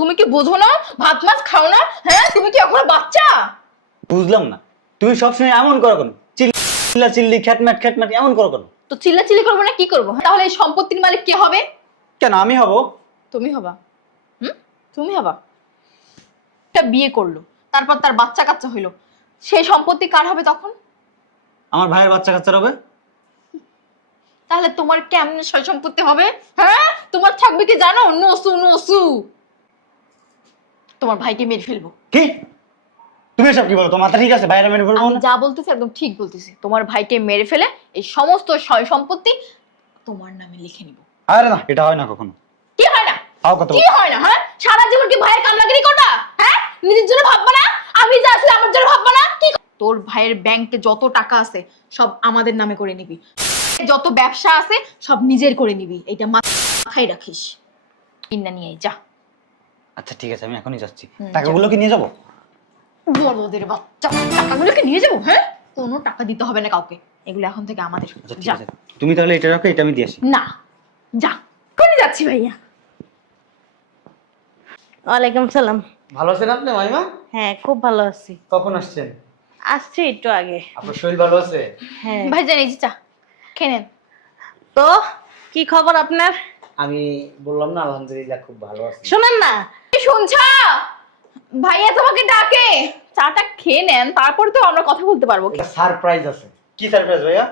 তুমি কি বোঝো না? ভাত মাছ খাও না? হ্যাঁ, তুমি কি এখনো বাচ্চা? বুঝলাম না, তুমি সবসময় এমন করো কেন? চিল্লা চিল্লি খ্যাটম্যাট খ্যাটম্যাট এমন করো কেন? তো চিল্লাচিল্লি করবো না কি করবো? তাহলে এই সম্পত্তির মালিক কে হবে? কেন আমি হব? তুমি হবা। তুমি হবা। একটা বিয়ে করলো, তারপর তার বাচ্চা কাচ্চা হইলো, সেই সম্পত্তি কার হবে তখন? আমার ভাইয়ের বাচ্চা কাচ্চার হবে। তাহলে তোমার কেমনে সয় সম্পত্তি হবে? হ্যাঁ, তোমার থাকবে কি জানো? নসু নসু। তোমার ভাইকে মেরে ফেলবো। কি তুমি এসব কি বলো? তোমার মাথা ঠিক আছে? বাইরে মেরে ফেলবো আমি না? যা বলতেছি একদম ঠিক বলতেছি। তোমার ভাইকে মেরে ফেলে এই সমস্ত সয় সম্পত্তি তোমার নামে লিখে নিব। আরে না, এটা হয় না কখনো। কি হয় না? তাও কথা কি হয় না? হ্যাঁ, সারা জীবন কি ভাইয়ের কামলাগিরি করবা? হ্যাঁ, নিজের জন্য ভাববা না? আমি যা আছি আমার জন্য ভাববা না? কি তোর ভাইয়ের ব্যাংকে যত টাকা আছে সব আমাদের নামে করে নিবি, যত ব্যবসা আছে সব নিজের করে নিবি, এটা মাথায় রাখিস। কিনা নিয়ে যা। আচ্ছা ঠিক আছে, আমি এখনই যাচ্ছি। হুম, টাকাগুলো কি নিয়ে যাবো? বড়দের বাচ্চা, টাকাগুলোকে নিয়ে যাবো? হ্যাঁ, কোনো টাকা দিতে হবে না কাউকে, এগুলো এখন থেকে আমাদের। আচ্ছা ঠিক যা। আছে, তুমি তাহলে এটা রাখো, এটা আমি দিয়ে আসি। না, যা। কোনে যাচ্ছি ভাইয়া? ওয়ালাইকুম সালাম। ভালো আছেন আপনি মাইমা? হ্যাঁ, খুব ভালো আছি। কখন আসছেন? আসছি একটু আগে। আপনার শরীর ভালো আছে? হ্যাঁ। ভাইজান এই যে চা খেয়ে নেন। তো কি খবর আপনার? আমি বললাম না আলহামদুলিল্লাহ খুব ভালো আছি। শুনেন না, শুনছা? ভাইয়া তোমাকে ডাকে, চাটা খেয়ে নেন, তারপর তো আমরা কথা বলতে পারবো। একটা সারপ্রাইজ আছে। কি সারপ্রাইজ ভাইয়া?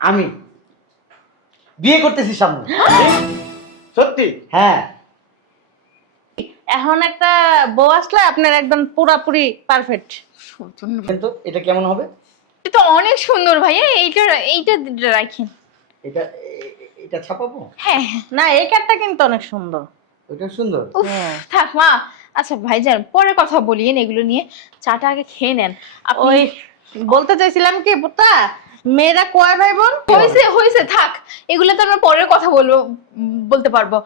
আমি বিয়ে করতেছি সামনে। সত্যি? হ্যাঁ। এখন একটা বউ আসলে আপনার একদম পুরাপুরি পারফেক্ট। কিন্তু এটা কেমন হবে? এটা তো অনেক সুন্দর ভাইয়া, এইটা এইটা রাখেন। এটা এটা ছাপাবো? হ্যাঁ। না, এই কার্ডটা কিন্তু অনেক সুন্দর। ওইটা সুন্দর। উফ, থাক মা। আচ্ছা ভাইজান পরে কথা বলিয়েন এগুলো নিয়ে, চাটা আগে খেয়ে নেন। ওই বলতে চাইছিলাম কি পুতা, মেয়েরা কয় ভাই বোন? হয়েছে হয়েছে, থাক, এগুলো তো আমরা পরের কথা বলতে পারবো।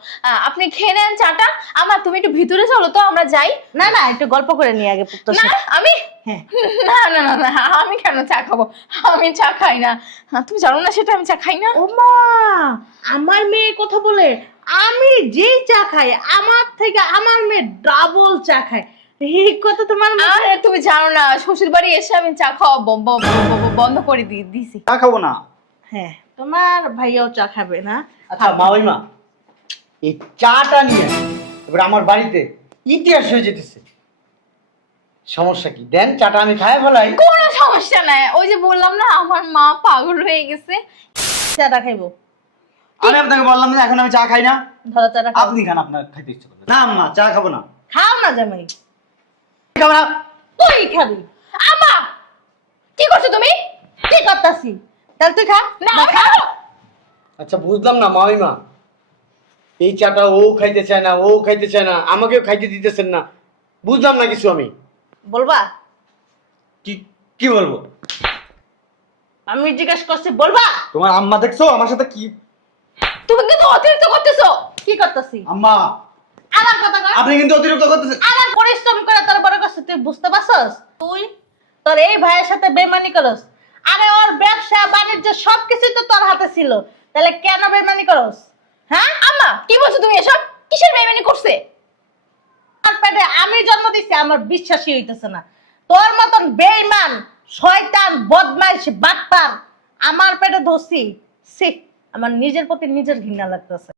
আপনি খেয়ে নেন চাটা। আমার তুমি একটু ভিতরে চলো তো, আমরা যাই। না না, একটু গল্প করে নিয়ে আগে পুত্র। না আমি হ্যাঁ। না না না না, আমি কেন চা খাবো? আমি চা খাই না। তুমি জানো না সেটা, আমি চা খাই না। ও মা, আমার মেয়ে কথা বলে। আমি যেই চা খাই আমার থেকে আমার মেয়ে ডাবল চা খায়। এই কথা তোমার আরে তুমি জানো না, শ্বশুর বাড়ি এসে আমি চা খাওয়া বন্ধ করে দিয়েছি। চা খাবো না। হ্যাঁ, তোমার ভাইয়াও চা খাবে না? আচ্ছা মাইমা, এই চাটা নিয়ে এবার আমার বাড়িতে ইতিহাস হয়ে যেতেছে। সমস্যা কি? দেন চাটা আমি খাই ফেলাই। কোনো সমস্যা নাই, ওই যে বললাম না আমার মা পাগল হয়ে গেছে। চাটা খাইবো? আমি আপনাকে বললাম না এখন আমি চা খাই না। ধরো চাটা খাও। আপনি খান, আপনার খাইতে ইচ্ছে করবে। না আম্মা, চা খাবো না। খাও না জামাই। খাবো না। তুই খাবি? আমা কি করছো তুমি? কি করতাছি? তাহলে তুই খা। না আমি খাবো। আচ্ছা বুঝলাম না মাইমা, এই চাটা ও খাইতে চায় না, ও খাইতে চায় না, আমাকেও খাইতে দিতেছেন না, বুঝলাম না কিছু আমি। বলবা? কি কি বলবো? আমি জিজ্ঞেস করছি, বলবা? তোমার আম্মা দেখছো আমার সাথে কি? তুমি কিন্তু অতিরিক্ত করতেছো। কি করতাছি? আম্মা আমার কথা কর। আপনি কিন্তু অতিরিক্ত করতেছেন। আমার পরিশ্রম করে তোর বড় করছিস, তুই বুঝতে পারছস? তুই তোর এই ভাইয়ের সাথে বেমানি করস। আরে ওর ব্যবসা বাণিজ্য সবকিছু তো তোর হাতে ছিল, তাহলে কেন বেমানি করস? হ্যাঁ, আম্মা কি বলছো তুমি এসব? কিসের বেইমানি করছে? আমার পেটে আমি জন্ম দিছি, আমার বিশ্বাসই হইতেছে না। তোর মতন বেঈমান, শয়তান, বদমাইশ, বাটপার আমার পেটে ধরছি। সি, আমার নিজের প্রতি নিজের ঘৃণা লাগতেছে।